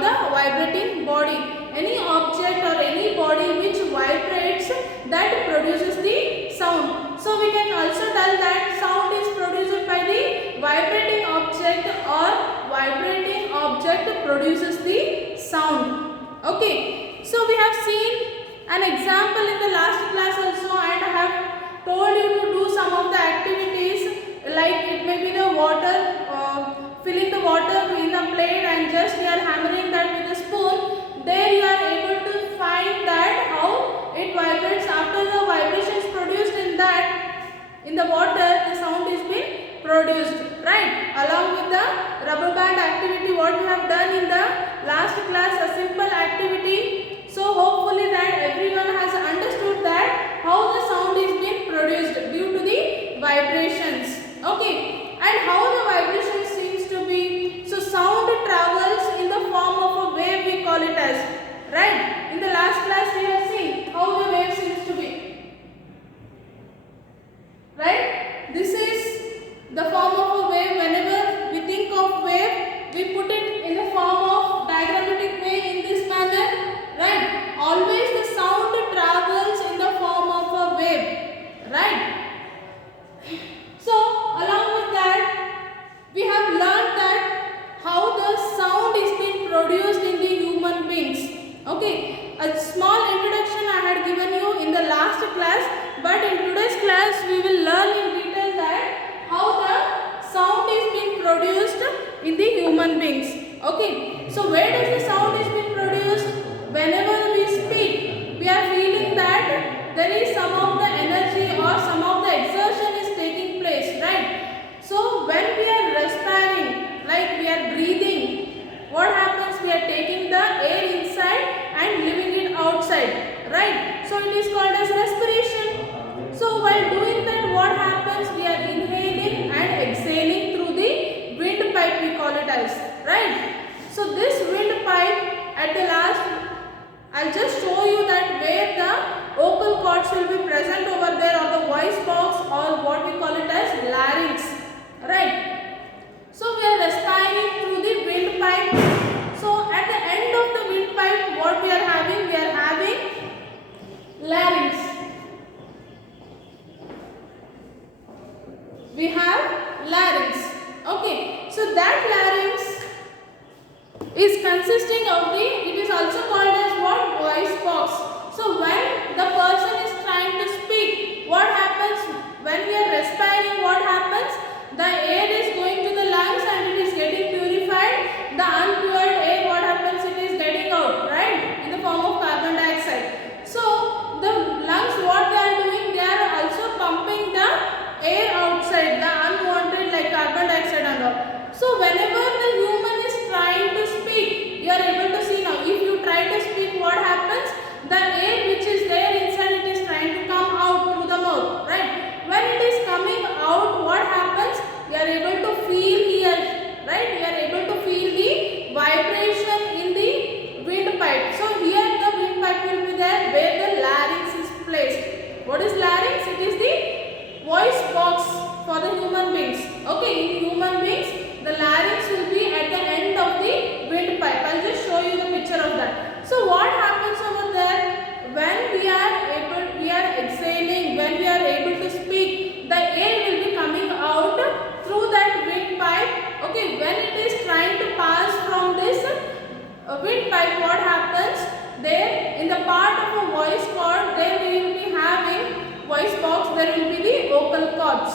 the vibrating body. Any object or any body which vibrates, that produces the sound. So we can also tell that sound is produced by the vibrating object, or vibrating object produces the sound. Okay, so we have seen an example in the last class also, and I have told you to do some of the activities, like it may be the water, filling the water in a plate and just you are hammering that with a spoon. There you are able to find that how it vibrates. After the vibrations produced in that, in the water, the sound is being produced, right? Along with the rubber band activity what we have done in the last class, a simple activity. So hopefully that everyone has understood that how the sound is being produced due to the vibrations. Okay, and how the vibration seems to be. So sound travels in the form of a wave, we call it as, right? In the last class we have seen how the wave seems to be, right? This is the form of a wave. Whenever we think of wave, we put it in the form of diagrammatic way in this manner, right? Always the sound travels in the form of a wave, right? So along with that, we have learned that how the sound is being produced in the human beings. Okay, a small introduction I had given you in the last class, but in today's class we will learn in detail that how the sound is being produced in the human beings. Okay, so where does the sound is being produced? Whenever we speak, we are feeling that there is some of the energy or some of the exertion is taking place, right? So when we are respiring, like we are breathing, what happens? We are taking the air inside and leaving it outside, right? So it is called as respiration. So while doing that, what happens? We are inhaling and exhaling through the windpipe, we call it as, right? So this windpipe, at the last, I'll just show you that where the vocal cords will be present over there, or the voice box, or what we call it as larynx, right? So we are respiring through the windpipe. So at the end of the windpipe, what we are having? We are having larynx. We have larynx. Okay, so that larynx is consisting of the, it is also called as what? Voice box. So when the person is trying to speak, what happens? When we are respiring, what happens? The air is going to the lungs and it is getting purified. The unpure air, what happens? It is getting out, right? In the form of carbon dioxide. So the lungs, what they are doing? They are also pumping the air outside, the unwanted, like carbon dioxide and all. So whenever the human is trying to speak, you are able to see now. If you try to speak, what happens? The air which is there inside, it is trying to come out through the mouth, right? When it is coming out, what happens? You are able to feel here, right? You are able to feel the vibration in the windpipe. So here the windpipe will be there where the larynx is placed. What is larynx? It is the voice box for the human beings. Okay, in human beings, the larynx will be at the end of the windpipe. I'll just show you the picture of that. So what happens over there? When we are exhaling, when we are able to speak, the air will be coming out through that windpipe. Okay, when it is trying to pass from this windpipe, what happens? There in the part of a voice cord, there we will be having voice box, there will be the vocal cords.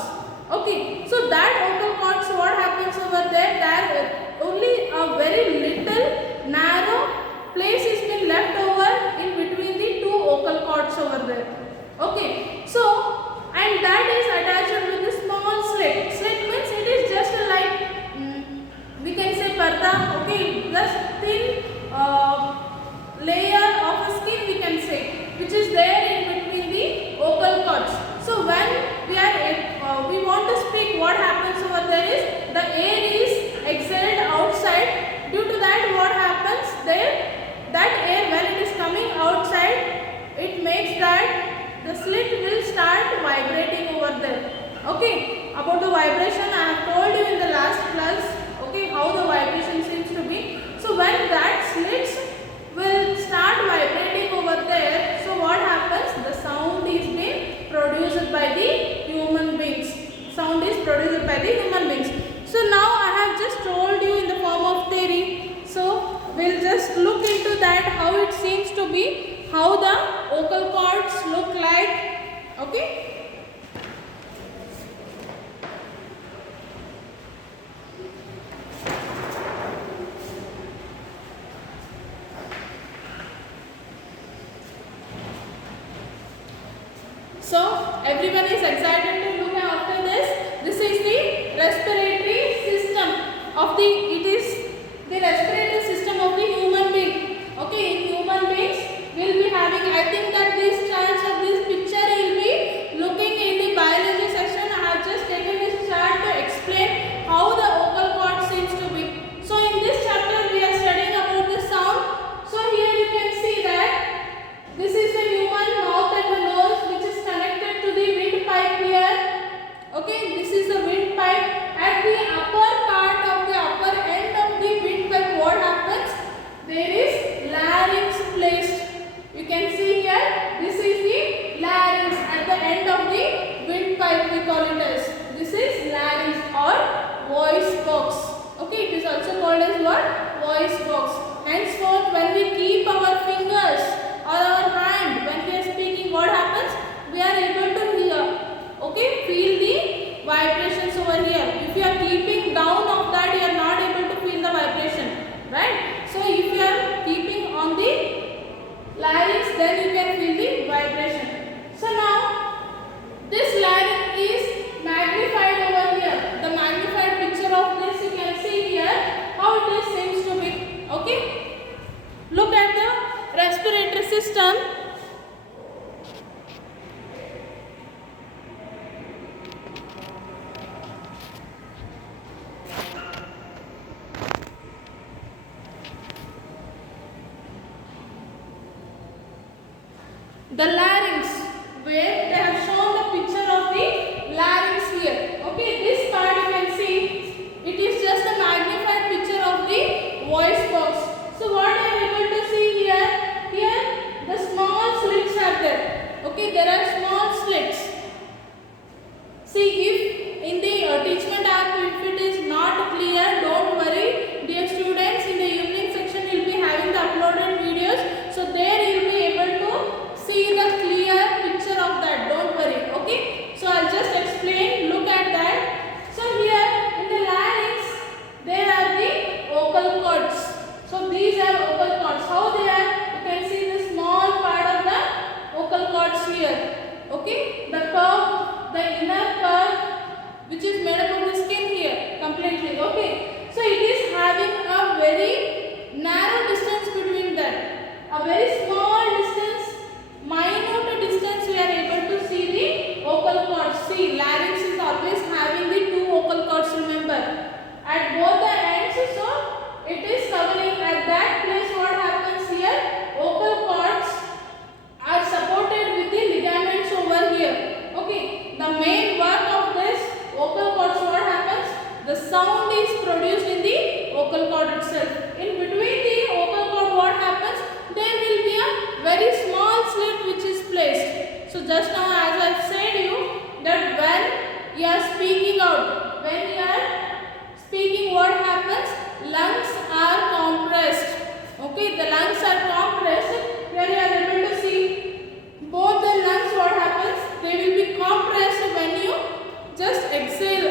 Okay, so that vocal cords, what happens over there? There only a very little narrow place is been left over in between the two vocal cords over there. Okay, so and that is attached with a small slit. Slit means it is just like we can say parda. Okay, just thin layer of a skin, we can say, which is there in between the vocal cords. So when we want to speak, what happens over there is the air is exhaled outside. Due to that, what happens there? That air, when it is coming outside, it makes that the slit will start vibrating over there. Okay, about the vibration I have told you in the last class. Okay, how the vibration seems to be. So when that slits will start vibrating over there, so what happens? The sound is being produced by the human beings. Sound is produced by the human beings. So now I have just told you in the form of theory. So we'll just look into that, how it seems to be, how the vocal cords look like. Okay. So everyone is excited to look after this. This is the respiratory system of the, it is the respiratory system of the human being. Okay, in human beings we will be having, I think that this chart of this picture you will be looking in the biology section. I have just taken this chart to explain how the vocal cord seems to be. So in this chapter we are studying about the sound. So here you can see that this is the human mouth and the nose which is connected to the windpipe here. Okay, this is the windpipe. At the upper part of the upper end of the windpipe, what happens? There is larynx placed. You can see here, this is the larynx at the end of the windpipe, we call it as. This is larynx or voice box. Okay, it is also called as what? Voice box. Henceforth, when we keep our fingers or our hand, when we are speaking, what happens? We are able to hear. Okay, feel the vibrations over here. If you are keeping down of that, you are not able to feel the vibration, right? So if you are keeping on the larynx, then you can feel the vibration. So now this larynx is magnified over here. The magnified picture of this you can see here how it is seems to be. Okay, look at the respiratory system. The larynx, where they have shown the picture of the larynx here. Okay, this part you can see, it is just a magnified picture of the voice box. So what you are able to see here, here the small slits are there. Okay, there are small slits. See, if in the teachment app, if it is not clear, don't worry, dear students. In the evening section, you will be having the uploaded videos. So there you will be able to see the clear picture of that. Don't worry. Okay. So I'll just explain. Look at that. So here in the larynx, there are the vocal cords. So these are vocal cords. How they are? You can see the small part of the vocal cords here. Okay. The curve, the inner curve, which is made up of the skin here completely. Okay. So it is having a very narrow distance between them. A very small distance, minute distance, we are able to see the vocal cords. See, larynx is always having the two vocal cords, remember. At both the ends, so it is covering at that place. What happens here? Vocal cords are supported with the ligaments over here. Okay, the main work of this vocal cords, what happens? The sound is produced in the vocal cord itself. In between the vocal cord, what happens? There will be a very small slit which is placed. So just now, as I have said you, that when you are speaking out, when you are speaking, what happens? Lungs are compressed. Okay, the lungs are compressed. Here you are able to see both the lungs. What happens? They will be compressed when you just exhale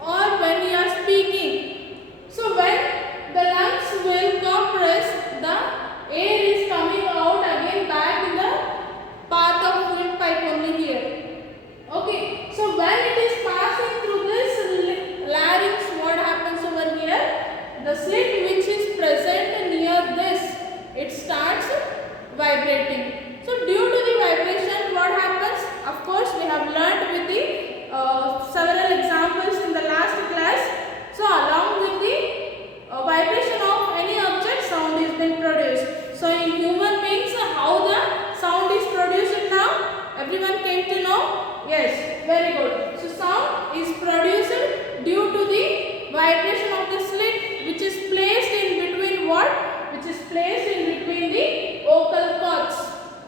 or when you are speaking. So when the lungs will compress, the air is coming out again back in the path of windpipe only here. Okay, so when it is passing through this larynx, what happens over here? The slit which is present near this, it starts vibrating. So due to the vibration, what happens? Of course, we have learnt with the several examples in the last class. So along with the vibration of any object, sound is being produced. So in human beings, how the sound is produced now? Everyone came to know? Yes, very good. So sound is produced due to the vibration of the slit which is placed in between what? placed in between the vocal cords.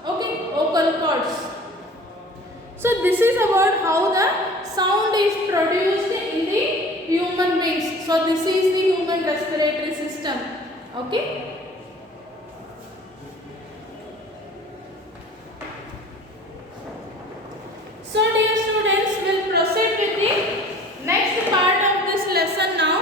Okay, vocal cords. So this is about how the sound is produced in the human beings. So this is the human respiratory system. Okay. So dear students, we'll proceed with the next part of this lesson now.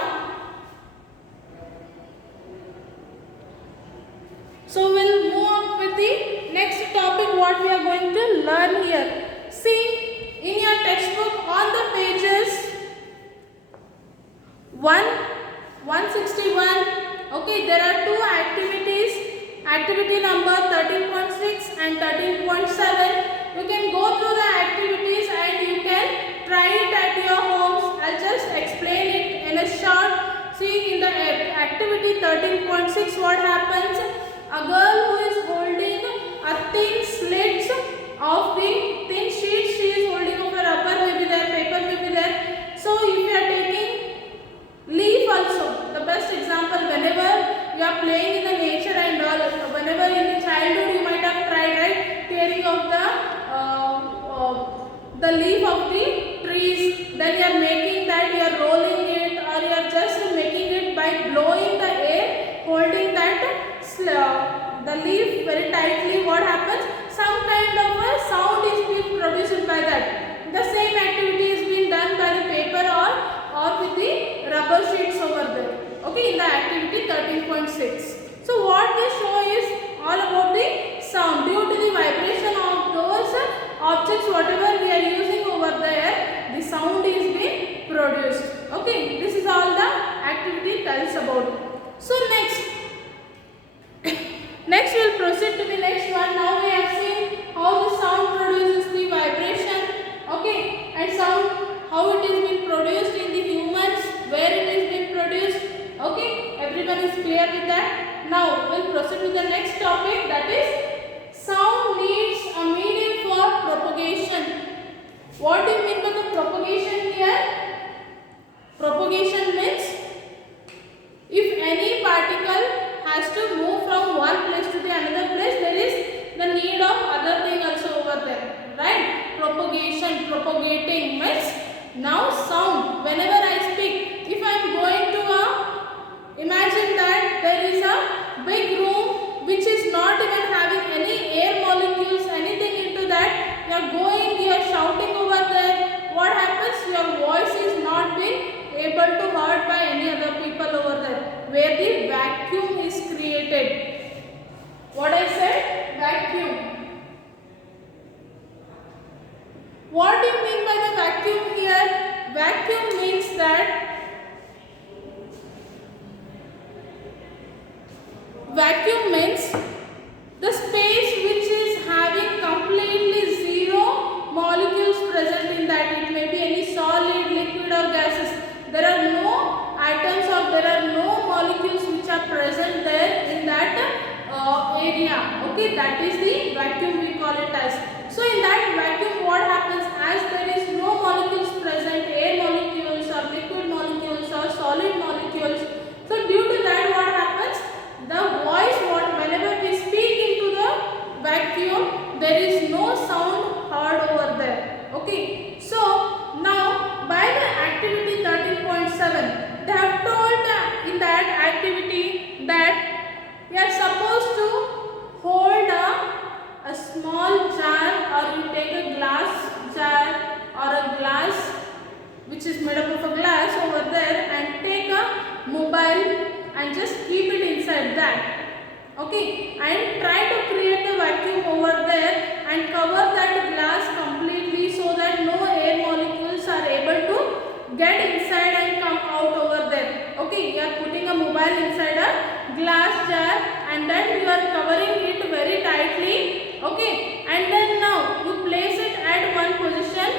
So we'll move on with the next topic what we are going to learn here. See, in your textbook on the pages 161, okay, there are two activities, activity number 13.6 and 13.7. You can go through the activities and you can try it at your homes. I'll just explain it in a short. See, in the activity 13.6, what happens? A girl who is holding a thin slits of the thin sheet, she is holding of a rubber may be there, paper may be there. So if you are taking leaf also, the best example, whenever you are playing in the nature and all, whenever in the childhood you might have tried, right, tearing of the leaf of the trees, then you are making that, you are rolling it, or you are just making it by blowing the air, holding that the leaf very tightly. What happens? Some kind of a sound is being produced by that. The same activity is being done by the paper or with the rubber sheets over there. Okay, in the activity 13.6. So what this show is all about the sound. Due to the vibration of those objects whatever we are using over there, the sound is being produced. Okay, this is all the activity tells about. So next we will proceed to the next one. Now we have seen how the sound produces the vibration, okay, and sound how it is being produced in the humans, where it is being produced. Okay, everyone is clear with that. Now we will proceed to the next topic, that is sound needs a medium for propagation. What do you mean by the propagation here? Propagation means if any particle has to move from one place to the another place, there is the need of other thing also over there, right? Propagation, propagating means now sound. Whenever I speak, if I am going to imagine that there is a big room which is not even having any air molecules, anything into that, you are going, you are shouting over there, what happens? Your voice is not being able to heard by any other people over there, where the vacuum is created. What I said? Vacuum. What do you mean by the vacuum here? Vacuum means that the space which is having completely zero molecules present in that. It may be any solid, liquid or gases. There are no atoms or there are no molecules which are present there in that area. Okay, that is the vacuum we call it as. So in that vacuum what happens, as there is no molecules present, air molecules or liquid molecules or solid molecules. So due to that what happens, the voice whenever we speak into the vacuum, there is no sound heard over there. Okay, so now by the activity 13.7, they have told in that activity that we are supposed to hold a small jar, or you take a glass jar or a glass which is made up of a glass over there, and take a mobile and just keep it inside that. Okay, and try to create the vacuum over there and cover that glass completely so that no air molecules are able to get inside and come out over there. Okay, you are putting a mobile inside a glass jar and then you are covering it very tightly. Okay, and then now you place it at one position.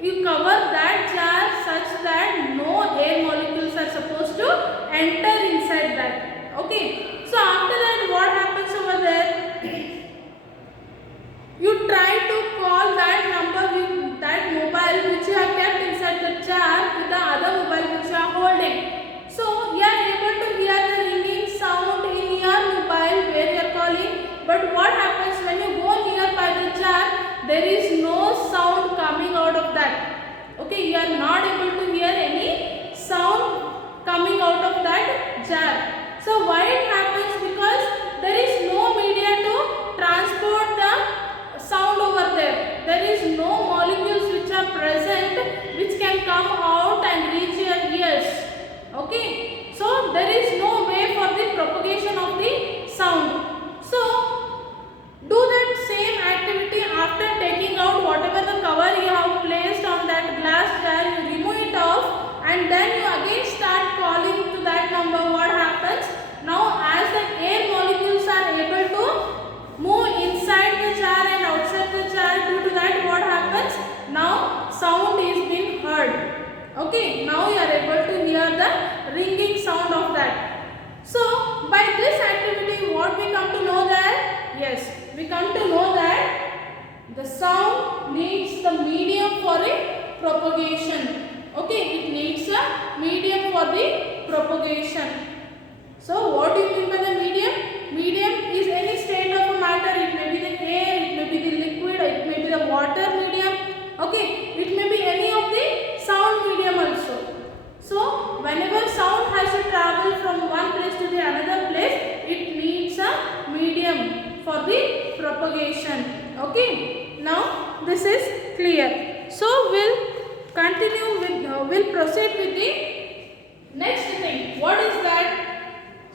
You cover that jar such that no air molecules are supposed to enter inside that. Okay, so after that what happens over there? and then you again start calling to that number, what happens? Now as the air molecules are able to move inside the jar and outside the jar, due to that what happens? Now sound is being heard. Okay, now you are able to hear the ringing sound of that. So by this activity what we come to know that? Yes, we come to know that the sound needs the medium for a propagation. Okay, it needs a medium for the propagation. So what do you mean by the medium? Medium is any state of a matter. It may be the air, it may be the liquid, it may be the water medium. Okay, it may be any of the sound medium also. So whenever sound has to travel from one place to the another place, it needs a medium for the propagation. Okay, now this is clear. So we'll continue with, we'll proceed with the next thing. What is that?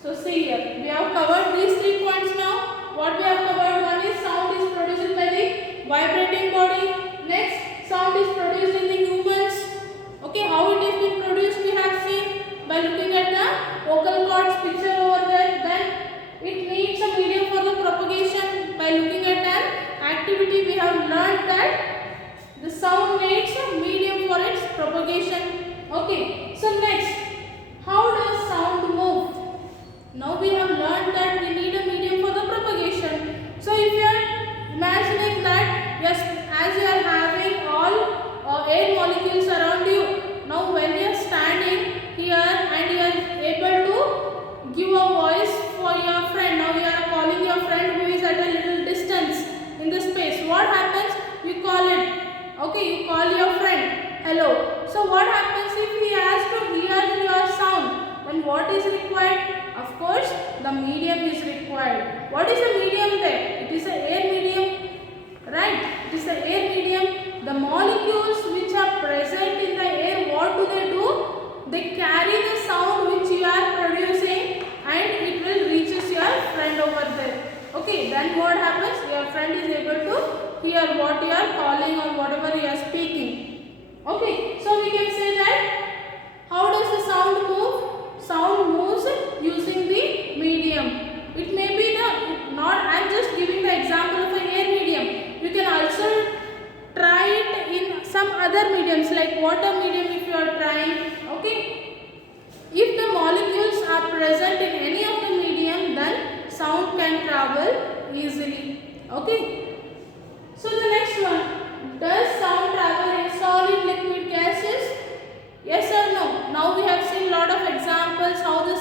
So see here, we have covered these 3 points now. What we have covered, one is sound is produced by the vibrating body. Next, sound is produced in the humans. Okay, how it is being produced we have seen by looking at the vocal cords picture over there. Then it needs a medium for the propagation. By looking at an activity we have learned that the sound needs a medium for its propagation. Okay, so next, how does sound move? Now we have learned that we need a medium for the propagation. So if you are imagining that, yes, as you are having all air molecules around you, now when you are standing here and you are able to give a voice for your friend, now you are calling your friend who is at a little distance in the space. What happens? You call it. Okay, you call your friend. Hello. So what happens if he has to hear your sound? Then what is required? Of course, the medium is required. What is the medium there? It is an air medium, right? It is an air medium. The molecules which are present in the air, what do? They carry the sound which you are producing and it will reaches your friend over there. Okay, then what happens? Your friend is able to hear what you are calling or whatever you are speaking. Okay, so we can say that how does the sound move? Sound moves using the medium. It may be the, not, I am just giving the example of an air medium. You can also try it in some other mediums like water medium if you are trying. Okay. If the molecules are present in any of the medium, then sound can travel easily. Okay. So the next one, does sound travel in solid, liquid, gases? Yes or no? Now we have seen lot of examples how the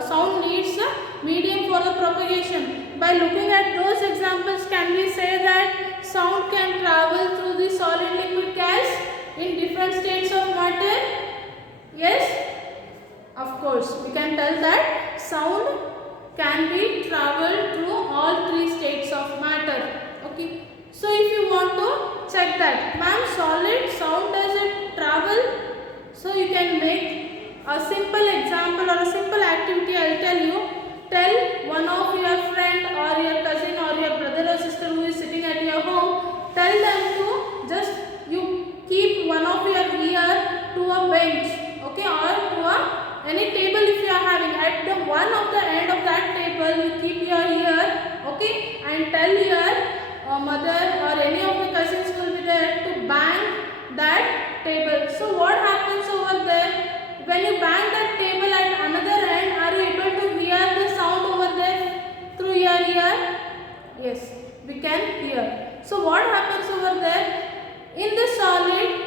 sound needs a medium for the propagation. By looking at those examples, can we say that sound can travel through the solid, liquid, gas in different states of matter? Yes? Of course, we can tell that sound can be traveled through all 3 states of matter. Okay. So if you want to check that, ma'am, solid sound does it travel? So you can make a simple example or a simple activity. I will tell you. Tell one of your friend or your cousin or your brother or sister who is sitting at your home, tell them to just you keep one of your ear to a bench, okay, or to a any table if you are having. At the one of the end of that table you keep your ear, okay, and tell your mother or any of the cousins will be there to bang that table. So what happens over there? When you bang that table at another end, are you able to hear the sound over there through your ear? Yes, we can hear. So what happens over there? In the solid,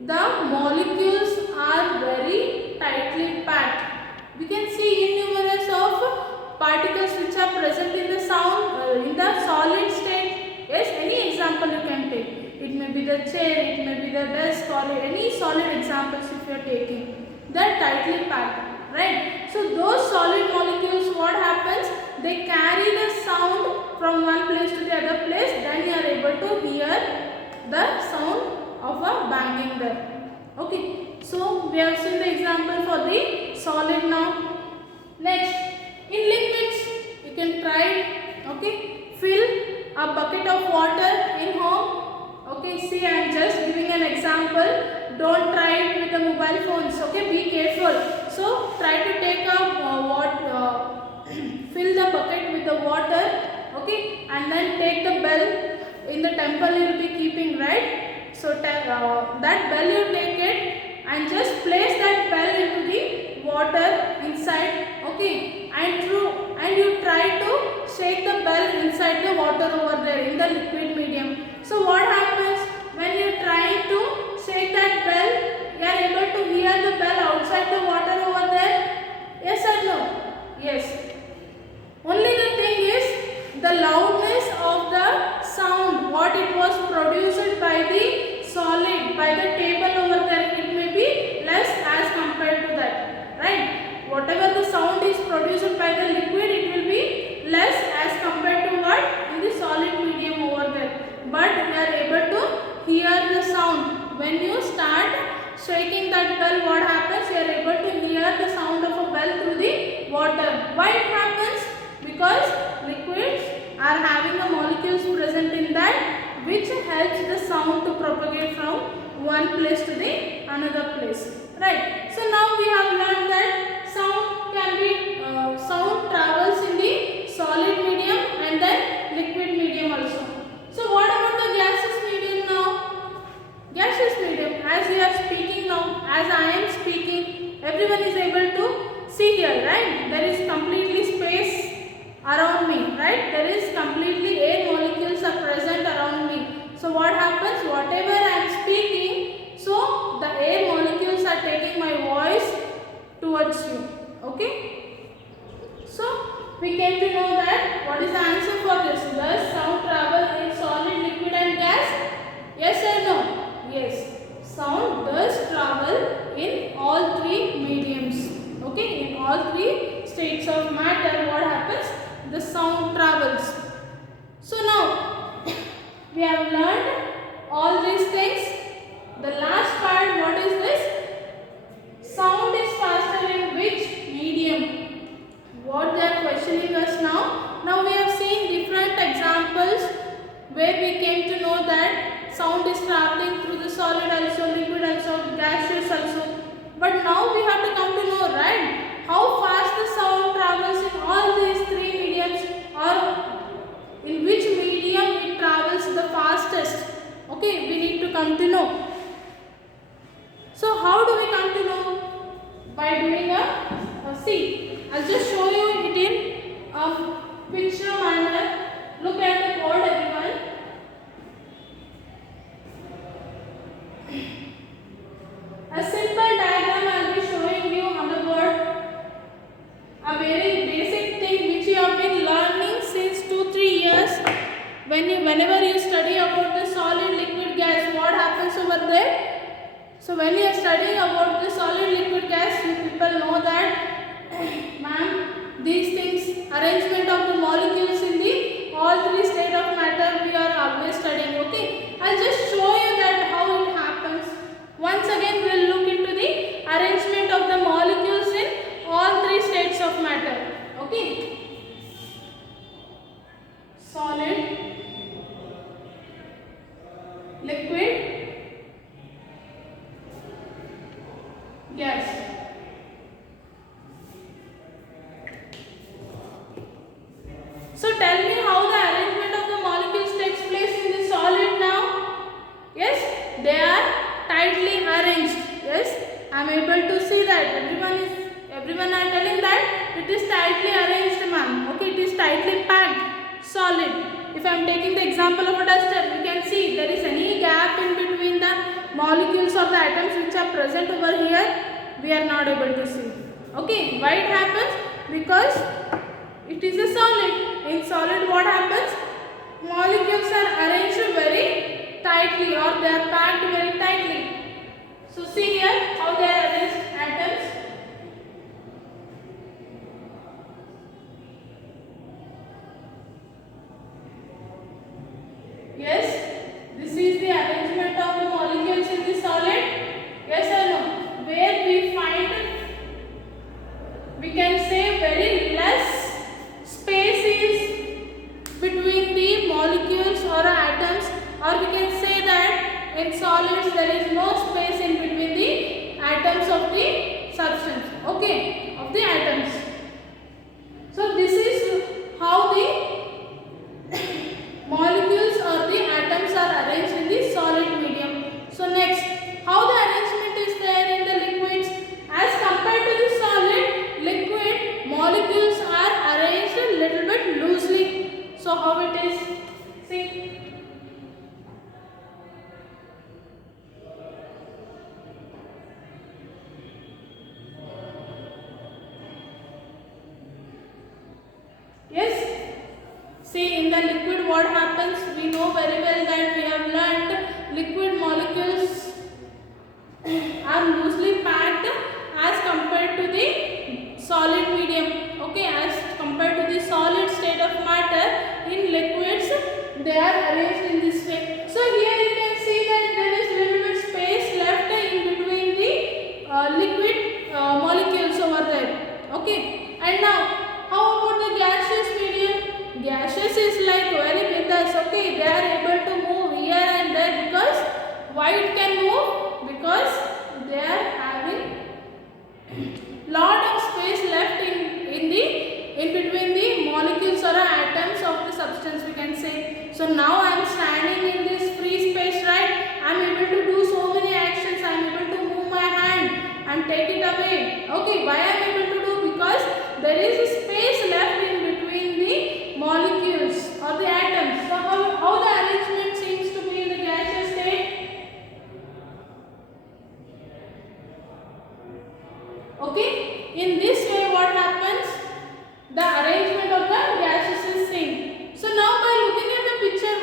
the molecules are very tightly packed. We can see innumerous of particles which are present in the sound in the solid state. Yes, any example you can take. It may be the chair, it may be the desk, or any solid examples if you are taking. They are tightly packed, right? So those solid molecules, what happens? They carry the sound from one place to the other place. Then you are able to hear the sound of a banging there. Okay. So we have seen the example for the solid now. Next, in liquids, you can try it. Okay. Fill a bucket of water in home. Okay, see, I am just giving an example. don't try it with the mobile phones. Okay, be careful. So try to take a fill the bucket with the water. Okay, and then take the bell. In the temple you will be keeping, right? So that bell you take it and just place that bell into the water inside. Okay, and you try to shake the bell inside the water over there in the liquid medium. So what happens when you try to shake that bell? You are able to hear the bell outside the water over there. Yes or no? Yes. Only the thing is the loudness of the sound, what it was produced by the solid, by the table over there, it may be less as compared to that, right? Whatever the sound is produced by the liquid, it will be less as compared to what in the solid medium over there. But we are able to hear the sound. When you start shaking that bell, what happens? You are able to hear the sound of a bell through the water. Why it happens? Because liquids are having the molecules present in that, which helps the sound to propagate from one place to the another place, right? So now we have learned that sound travels in the solid medium and then liquid medium also. So what about the gaseous medium now? Gaseous medium, as we are speaking now, as I am speaking, everyone is able to see here, right? There is completely space around me, right? There is completely air molecules are present around me. So what happens? Whatever I am speaking, so the air molecules are taking my voice towards you. Okay? So we came to know that what is the answer for this? Does sound travel in solid, liquid and gas? Yes or no? Yes. Sound does travel in all three mediums. Okay? In all three states of matter, what happens? The sound travels. So now we have learned all these things. The last part, what is this? Sound is faster in which medium? What they are questioning us now. Now we have seen different examples where we came to know that sound is traveling through the solid also, liquid also, gaseous also. But now we have to come to know, right, how fast the sound travels in all these three mediums, or in which medium it travels the fastest. Okay, we need to come to know. So how do we come to know? By doing see, I'll just show you it in a picture manner. Look at the board, everyone. A simple diagram I'll be showing you on the board. A very basic thing which you have been learning since 2-3 years. Whenever you study about the solid, liquid, gas, what happens over there? So when you are studying about the solid, liquid, gas, you people know that, ma'am, these things, arrangement of the molecules in the all three state of matter we are always studying. Okay, I'll just show you that how it happens. Once again we will look into the arrangement of the molecules in all three states of matter. Okay, solid, liquid, gas. So tell me how the arrangement of the molecules takes place in the solid now. Yes, they are tightly arranged. Yes, I am able to see that everyone are telling that it is tightly arranged, ma'am. Okay, it is tightly packed, solid. If I am taking the example of a duster, you can see there is any gap in between the molecules or the atoms which are present over here, we are not able to see. Okay, why it happens? Because it is a solid. In solid, what happens? Molecules are arranged very tightly, or they are packed very tightly. So see here how they are arranged atoms. Yes, this is the arrangement of the molecules in the solid. Yes or no? Where we can say very less space is between the molecules or atoms, or we can say that in solids there is no space in between the atoms of the substance, okay, of the atoms. So this is how the molecules or the atoms are arranged in the solid medium. So next, how the arrangement is there in the liquids. As compared to the solid, liquid molecules are arranged a little bit loosely. So how it is? See. Yes. See, in the liquid what happens? We know very well that we have learnt liquid molecules are loosely packed as compared to the solid medium. Okay, as compared to the solid state of matter, in liquids they are arranged in this way. So here you can see that there is little bit space left in between the liquid molecules over there. Okay, and now how about the gaseous medium? Gaseous is like very biggest. Okay, they are able to move here and there because why it can move? Because they are having lot of space left in between the molecules or atoms of the substance, we can say. So now I am standing in this free space, right? I am able to do so many actions. I am able to move my hand and take it away. Okay, why I am able to do? Because there is a space left in between the molecules or the atoms. So how the arrangement seems to be in the gaseous state? Okay, in this way what happens? The arrangement of the gases is same. So now by looking at the picture,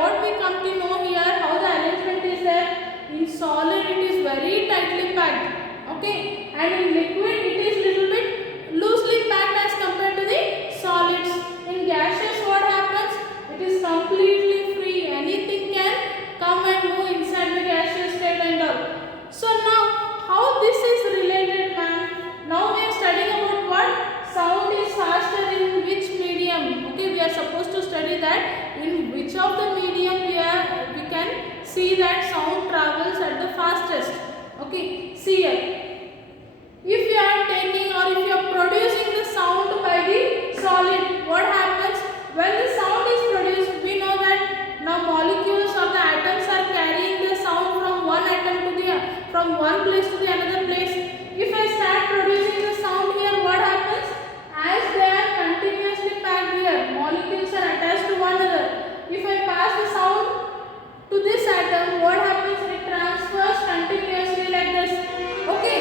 what we come to know here, how the arrangement is there. In solid it is very tightly packed. Okay, and in liquid it is little bit loosely packed as compared to the solids. In gaseous what happens? It is completely free. Anything can come and move inside the gaseous state and all. So now how this is related, ma'am? Now we are studying about what? Sound is faster in which medium? Okay, we are supposed to study that in which of the medium we can see that sound travels at the fastest. Okay, see here. If you are taking or if you are producing the sound by the solid, what happens? When the sound is produced, we know that now molecules or the atoms are carrying the sound from one atom to from one place to the another place. If I start producing the sound here, what happens? As they are continuously packed here, molecules are attached to one another. If I pass the sound to this atom, what happens? It transfers continuously like this. Okay,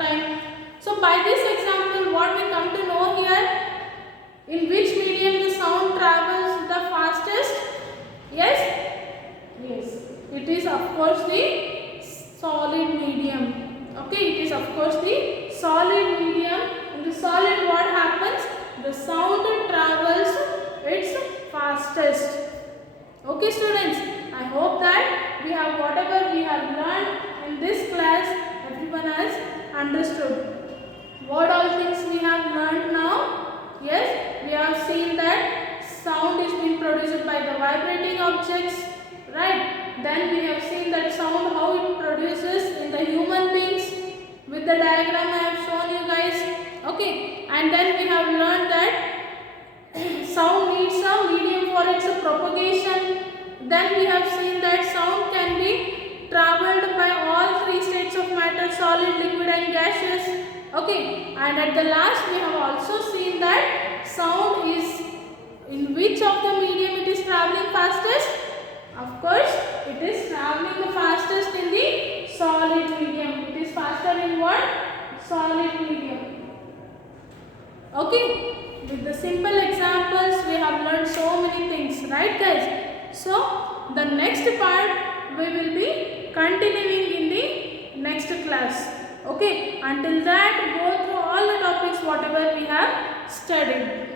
time. So by this example, what we come to know here, in which medium the sound travels the fastest? Yes? Yes. It is of course the solid medium. Okay, it is of course the solid medium. In the solid, what happens? The sound travels its fastest. Okay students, I hope that we have whatever we have learned in this class, everyone has understood. What all things we have learned now? Yes, we have seen that sound is being produced by the vibrating objects, right? Then we have seen that sound, how it produces in the human beings with the diagram I have shown you guys. Okay, and then we have learned that sound needs a medium for its propagation. Then we have seen that sound can be travelled by all three states of matter, solid, liquid and gaseous. Okay, and at the last we have also seen that sound is in which of the medium it is travelling fastest? Of course, it is travelling the fastest in the solid medium. It is faster in what? Solid medium. Okay, with the simple examples we have learned so many things, right guys? So the next part we will be continuing in the next class. Okay, until that, go through all the topics whatever we have studied.